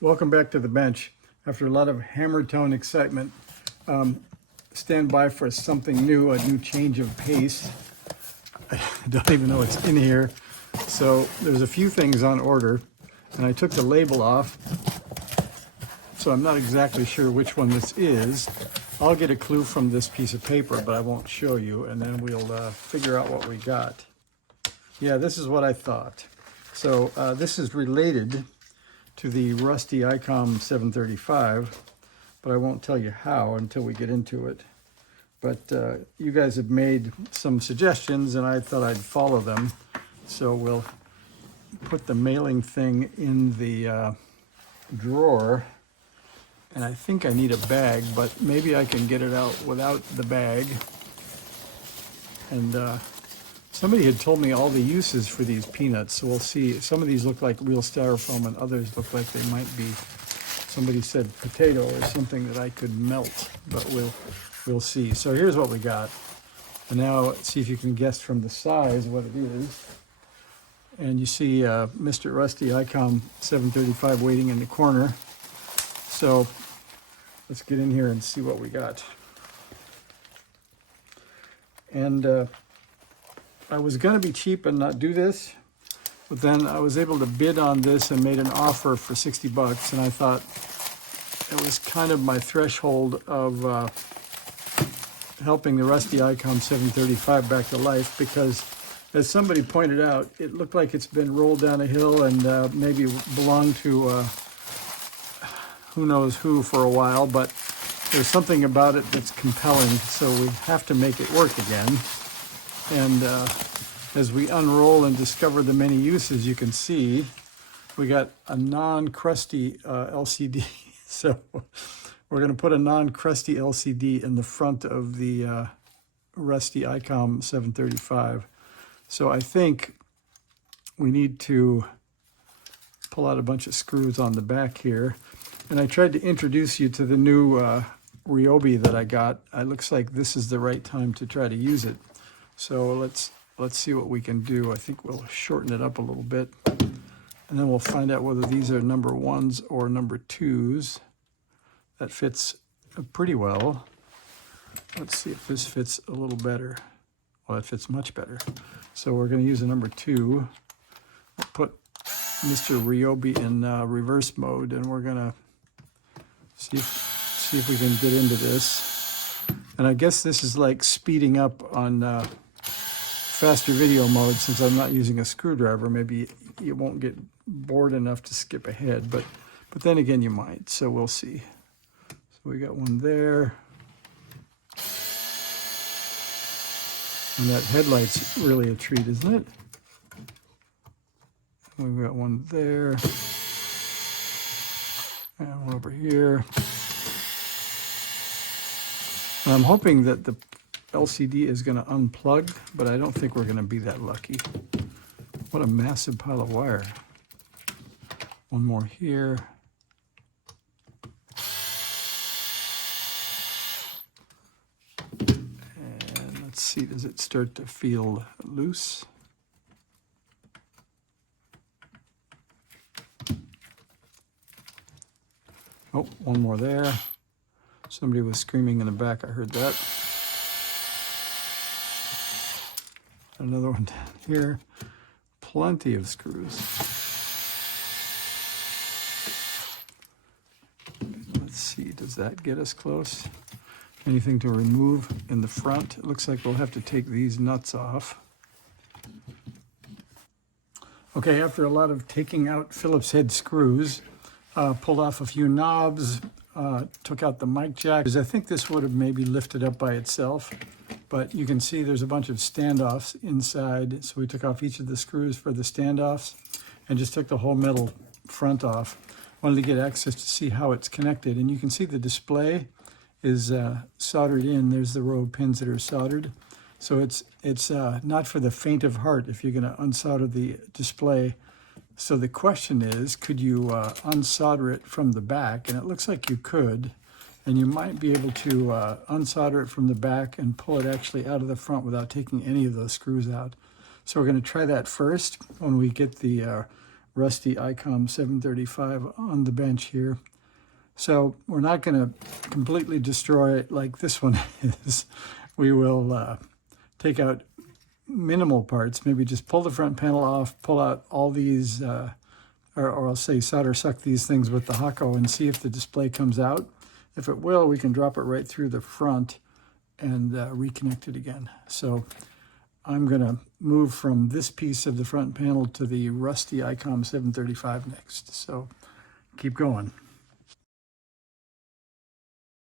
Welcome back to the bench. After a lot of Hammertone excitement, stand by for something new, a new change of pace. I don't even know what's in here. So there's a few things on order, and I took the label off, so I'm not exactly sure which one this is. I'll get a clue from this piece of paper, but I won't show you, and then we'll figure out what we got. Yeah, this is what I thought. So this is related to the rusty IC-735, but I won't tell you how until we get into it. But you guys have made some suggestions, and I thought I'd follow them. So we'll put the mailing thing in the drawer. And I think I need a bag, but maybe I can get it out without the bag. And somebody had told me all the uses for these peanuts, so we'll see. Some of these look like real styrofoam, and others look like they might be, somebody said potato or something that I could melt, but we'll see. So here's what we got. And now let's see if you can guess from the size what it is. And you see Mr. Rusty IC-735 waiting in the corner. So let's get in here and see what we got. And I was going to be cheap and not do this, but then I was able to bid on this and made an offer for 60 bucks, and I thought it was kind of my threshold of helping the rusty IC-735 back to life, because as somebody pointed out, it looked like it's been rolled down a hill and maybe belonged to who knows who for a while, but there's something about it that's compelling, so we have to make it work again. And as we unroll and discover the many uses, you can see we got a non-crusty LCD. So we're going to put a non-crusty LCD in the front of the rusty IC-735. So I think we need to pull out a bunch of screws on the back here. And I tried to introduce you to the new Ryobi that I got. It looks like this is the right time to try to use it. So let's see what we can do. I think we'll shorten it up a little bit, and then we'll find out whether these are number 1s or number 2s. That fits pretty well. Let's see if this fits a little better. Well, it fits much better. So we're going to use a number 2. We'll put Mr. Ryobi in reverse mode, and we're going to see if we can get into this. And I guess this is like speeding up on faster video mode, since I'm not using a screwdriver. Maybe you won't get bored enough to skip ahead, but then again you might, so we'll see. So we got one there. And that headlight's really a treat, isn't it? We've got one there. And one over here. And I'm hoping that the LCD is going to unplug, but I don't think we're going to be that lucky. What a massive pile of wire. One more here. And let's see, does it start to feel loose? Oh, one more there. Somebody was screaming in the back, I heard that. Another one down here. Plenty of screws. Let's see, does that get us close? Anything to remove in the front? It looks like we'll have to take these nuts off. Okay, after a lot of taking out Phillips head screws, pulled off a few knobs, took out the mic jack. I think this would have maybe lifted up by itself, but you can see there's a bunch of standoffs inside. So we took off each of the screws for the standoffs and just took the whole metal front off. Wanted to get access to see how it's connected. And you can see the display is soldered in. There's the row of pins that are soldered. So it's not for the faint of heart if you're going to unsolder the display. So the question is, could you unsolder it from the back? And it looks like you could. And you might be able to unsolder it from the back and pull it actually out of the front without taking any of those screws out. So we're going to try that first when we get the rusty IC-735 on the bench here. So we're not going to completely destroy it like this one is. We will take out minimal parts, maybe just pull the front panel off, pull out all these, or I'll say solder suck these things with the Hako and see if the display comes out. If it will, we can drop it right through the front and reconnect it again. So I'm going to move from this piece of the front panel to the rusty IC-735 next. So keep going.